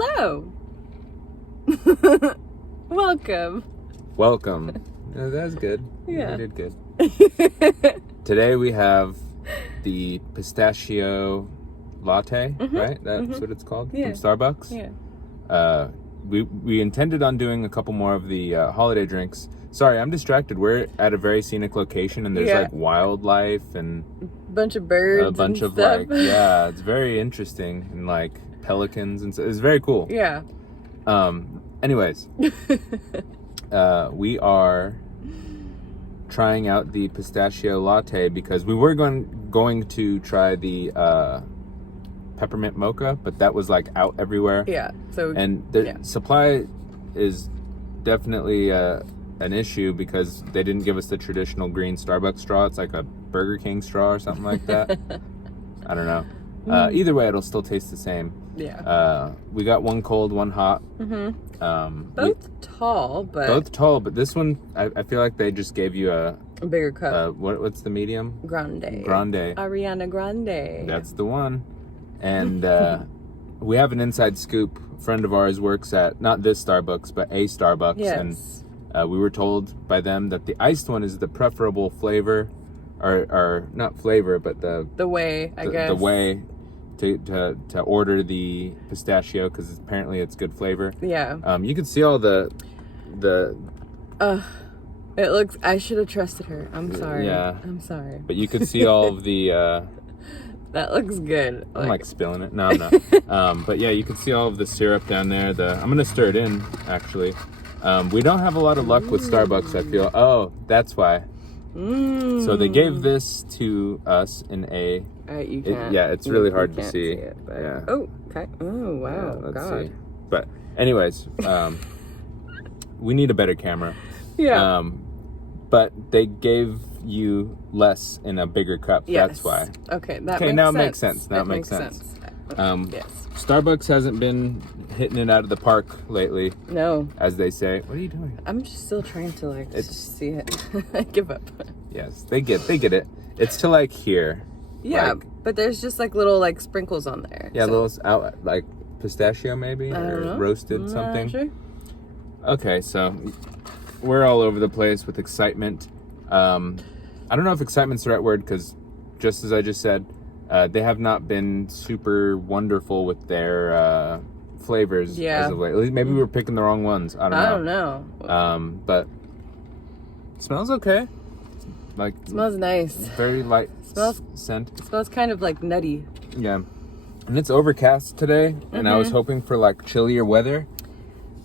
Hello. Welcome. That's good. Yeah. You did good. Today we have the Pistachio Latte, right? That's what it's called, Yeah. from Starbucks. Yeah. We intended on doing a couple more of the holiday drinks. Sorry, I'm distracted. We're at a very scenic location, and there's like wildlife and bunch of birds. A bunch of stuff. it's very interesting, and like pelicans and so it's very cool. Yeah. Anyways, we are trying out the Pistachio Latte because we were going to try the peppermint mocha, but that was like out everywhere. Yeah. So the supply is definitely an issue because they didn't give us the traditional green Starbucks straw. It's like a Burger King straw or something like that. I don't know. Either way, it'll still taste the same. Yeah. We got one cold, one hot. Both tall, but this one, I feel like they just gave you a bigger cup. What's the medium? Grande. Ariana Grande. That's the one. And we have an inside scoop. A friend of ours works at not this Starbucks, but a Starbucks. Yes. And we were told by them that the iced one is the preferable flavor, or not flavor, but the way, I guess. The way to order the pistachio, because apparently it's good flavor. Yeah. You can see all the. It looks. I should have trusted her. I'm sorry. Yeah. I'm sorry. But you could see all of the. That looks good. I'm like spilling it. No, I'm not. But yeah, you can see all of the syrup down there. I'm gonna stir it in, actually. We don't have a lot of luck with Starbucks, I feel. Oh, that's why. So they gave this to us in a... you can't. It's really hard to see. It, but... Yeah. Oh, okay. Oh, wow. Yeah, let's God. see. But anyways, we need a better camera. Yeah. But they gave you less in a bigger cup. Yes. That's why. Okay, now it makes sense. Now it makes sense. Yes. Starbucks hasn't been hitting it out of the park lately. No. As they say. What are you doing? I'm just still trying to see it. I give up. Yes, they get it. It's to like here. Yeah, but there's just like little like sprinkles on there. Yeah, little out like pistachio maybe, or roasted something. Sure. Okay, so we're all over the place with excitement. I don't know if excitement's the right word, because just as I just said, they have not been super wonderful with their flavors as of late. At least maybe we were picking the wrong ones. I don't know. But it smells okay. Like it smells nice. Very light scent. It smells kind of like nutty. Yeah. And it's overcast today, and I was hoping for like chillier weather,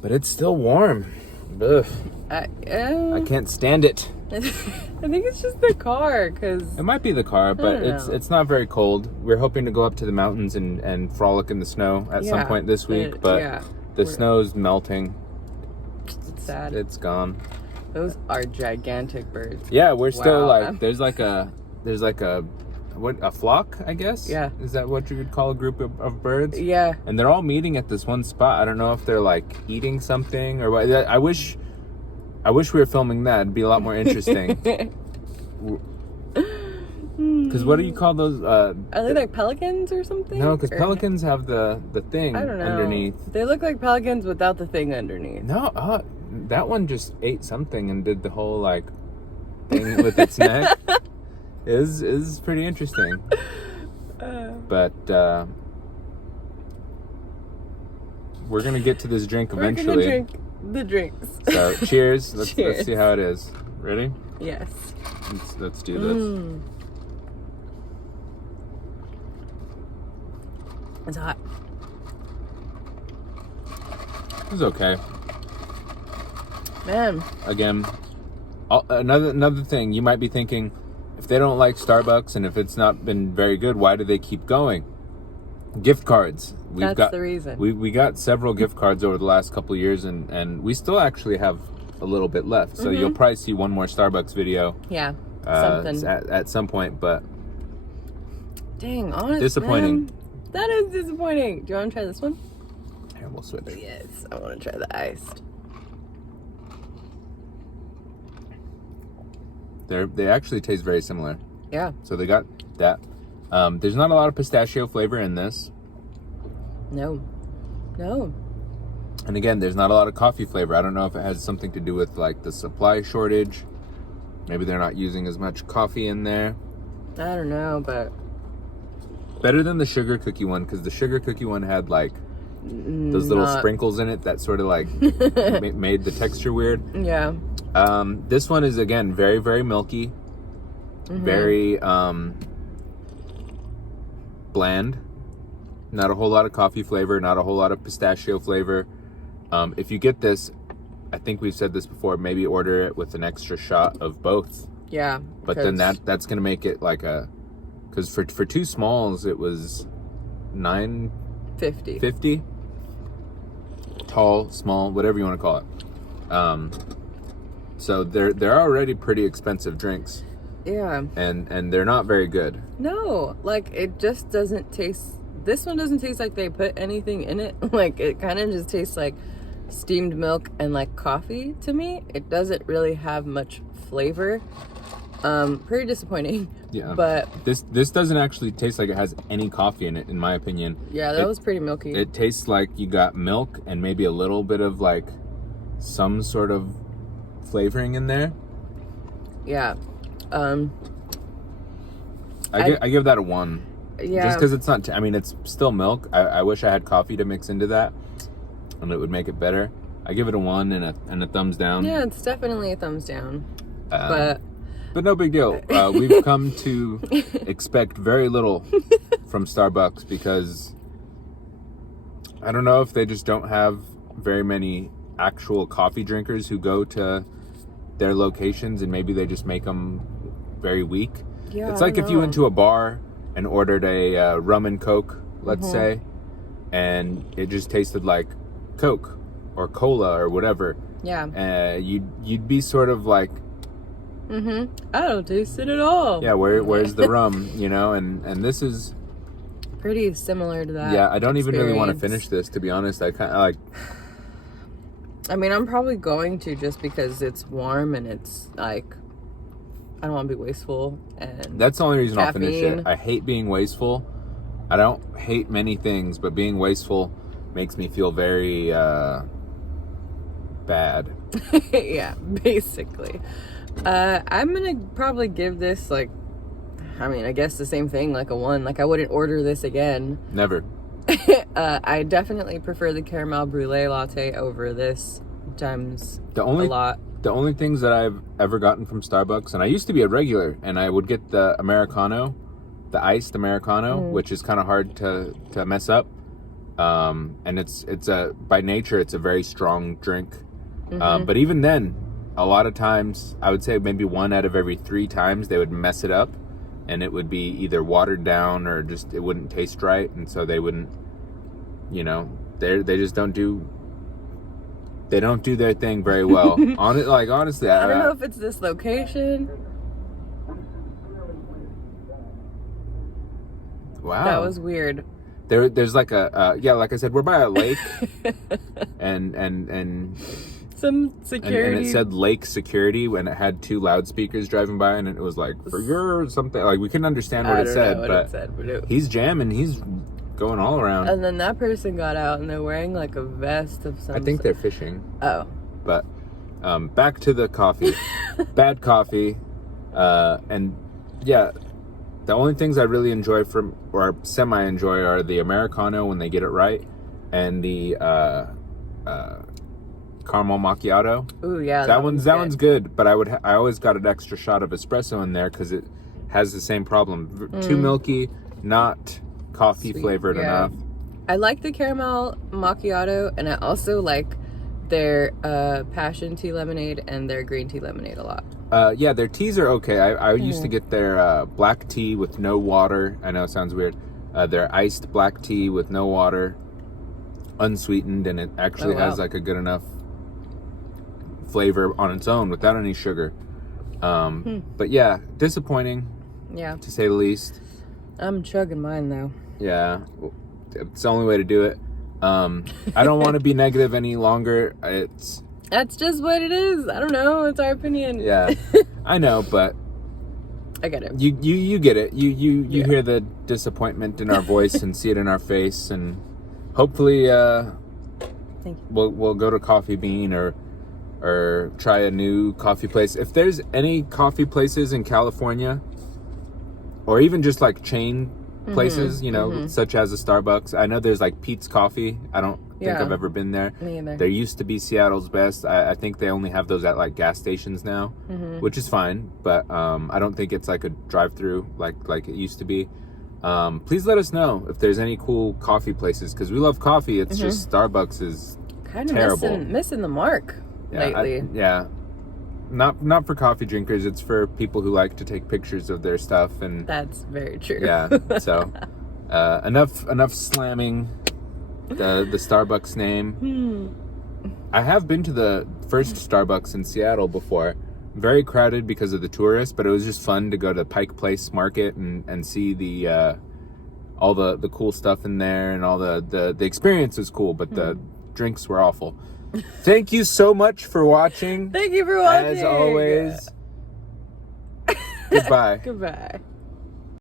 but it's still warm. Ugh. I can't stand it. I think it's just the car, because it might be the car, but it's not very cold. We're hoping to go up to the mountains and frolic in the snow at some point this week, but the snow's melting. It's sad. It's gone. Those are gigantic birds. Yeah, we're still like there's like a flock, I guess. Yeah. Is that what you would call a group of birds? Yeah. And they're all meeting at this one spot. I don't know if they're like eating something or what. I wish we were filming that. It'd be a lot more interesting. Because what do you call those? Are they like pelicans or something? No, because pelicans have the thing underneath. They look like pelicans without the thing underneath. No, that one just ate something and did the whole like thing with its neck. Is pretty interesting. But we're gonna get to this drink eventually. We're gonna drink the drinks. So cheers. Let's see how it is. Ready? Yes. Let's do this. It's hot. It's okay. Man. Again, another thing you might be thinking, if they don't like Starbucks and if it's not been very good, why do they keep going? Gift cards. That's the reason. We got several gift cards over the last couple of years, and we still actually have a little bit left. So you'll probably see one more Starbucks video. Yeah. At some point, but dang, honestly, disappointing. Man, that is disappointing. Do you want to try this one? Here, we'll switch. Yes, I want to try the iced. They actually taste very similar. Yeah. So they got that. There's not a lot of pistachio flavor in this. No. No. And again, there's not a lot of coffee flavor. I don't know if it has something to do with like the supply shortage. Maybe they're not using as much coffee in there. I don't know, but better than the sugar cookie one, because the sugar cookie one had like those little sprinkles in it that sort of like made the texture weird. Yeah. This one is again very, very milky, very bland. Not a whole lot of coffee flavor, not a whole lot of pistachio flavor. If you get this, I think we've said this before, maybe order it with an extra shot of both. Yeah. But then that's going to make it like a... Because for two smalls, it was $9.50. Tall, small, whatever you want to call it. So they're already pretty expensive drinks. Yeah. And they're not very good. No. Like, it just doesn't taste... This one doesn't taste like they put anything in it. Like, it kind of just tastes like steamed milk and like coffee to me. It doesn't really have much flavor. Pretty disappointing. Yeah. But this doesn't actually taste like it has any coffee in it, in my opinion. Yeah, that was pretty milky. It tastes like you got milk and maybe a little bit of like some sort of flavoring in there. Yeah. I give that a 1. Yeah. Just because it's not, I mean, it's still milk. I wish I had coffee to mix into that, and it would make it better. I give it a 1 and a thumbs down. Yeah, it's definitely a thumbs down. But no big deal. We've come to expect very little from Starbucks because I don't know if they just don't have very many actual coffee drinkers who go to their locations, and maybe they just make them very weak. Yeah, it's like if you went to a bar and ordered a rum and Coke, let's say, and it just tasted like Coke or cola or whatever. Yeah. You'd be sort of like, I don't taste it at all. yeah, where's the rum, you know? And this is pretty similar to that. Yeah, I don't even really want to finish this, to be honest. I kind of like... I mean, I'm probably going to, just because it's warm and it's like, I don't want to be wasteful, and that's the only reason caffeine. I'll finish it. I hate being wasteful. I don't hate many things, but being wasteful makes me feel very bad. Yeah, basically. I'm gonna probably give this, like, I mean, I guess the same thing, like a 1. Like, I wouldn't order this again. Never. I definitely prefer the caramel brulee latte over this times a lot. The only things that I've ever gotten from Starbucks, and I used to be a regular, and I would get the Americano, the iced Americano, which is kind of hard to mess up. And it's by nature, it's a very strong drink. But even then, a lot of times, I would say maybe 1 out of every 3 times, they would mess it up, and it would be either watered down or just, it wouldn't taste right. And so they wouldn't, you know, they just don't do... They don't do their thing very well. Honestly, I don't know if it's this location. Wow, that was weird. There's like a like I said, we're by a lake, and some security, and it said lake security when it had 2 loudspeakers driving by, and it was like for your something, like we couldn't understand what it said, but he's jamming, he's going all around. And then that person got out and they're wearing like a vest of some... I think they're fishing. Oh. But back to the coffee. Bad coffee. And yeah, the only things I really enjoy from, or semi-enjoy, are the Americano when they get it right, and the caramel macchiato. Ooh, yeah. That one's good, but I always got an extra shot of espresso in there because it has the same problem. Too milky, not coffee flavored enough. I like the caramel macchiato, and I also like their passion tea lemonade and their green tea lemonade a lot. Yeah, their teas are okay. I used to get their black tea with no water. I know it sounds weird. Their iced black tea with no water, unsweetened, and it actually has like a good enough flavor on its own without any sugar. But yeah, disappointing. Yeah, to say the least. I'm chugging mine though. Yeah, it's the only way to do it. I don't want to be negative any longer. That's just what it is. I don't know. It's our opinion. Yeah, I know, but I get it. You get it. You hear the disappointment in our voice and see it in our face, and hopefully Thank you. We'll go to Coffee Bean or try a new coffee place. If there's any coffee places in California, or even just like chain places, you know, such as a Starbucks. I know there's like Pete's Coffee. I don't think I've ever been there. Me either. There used to be Seattle's Best. I think they only have those at like gas stations now, which is fine. But I don't think it's like a drive-through like it used to be. Please let us know if there's any cool coffee places, because we love coffee. It's just Starbucks is kind of terrible. Missing the mark lately. Not for coffee drinkers. It's for people who like to take pictures of their stuff, and that's very true. Yeah. So enough slamming the Starbucks name. I have been to the first Starbucks in Seattle before. Very crowded because of the tourists, but it was just fun to go to Pike Place Market and see the all the cool stuff in there, and all the experience was cool, but the drinks were awful. Thank you so much for watching. Thank you for watching. As always. Goodbye. Goodbye.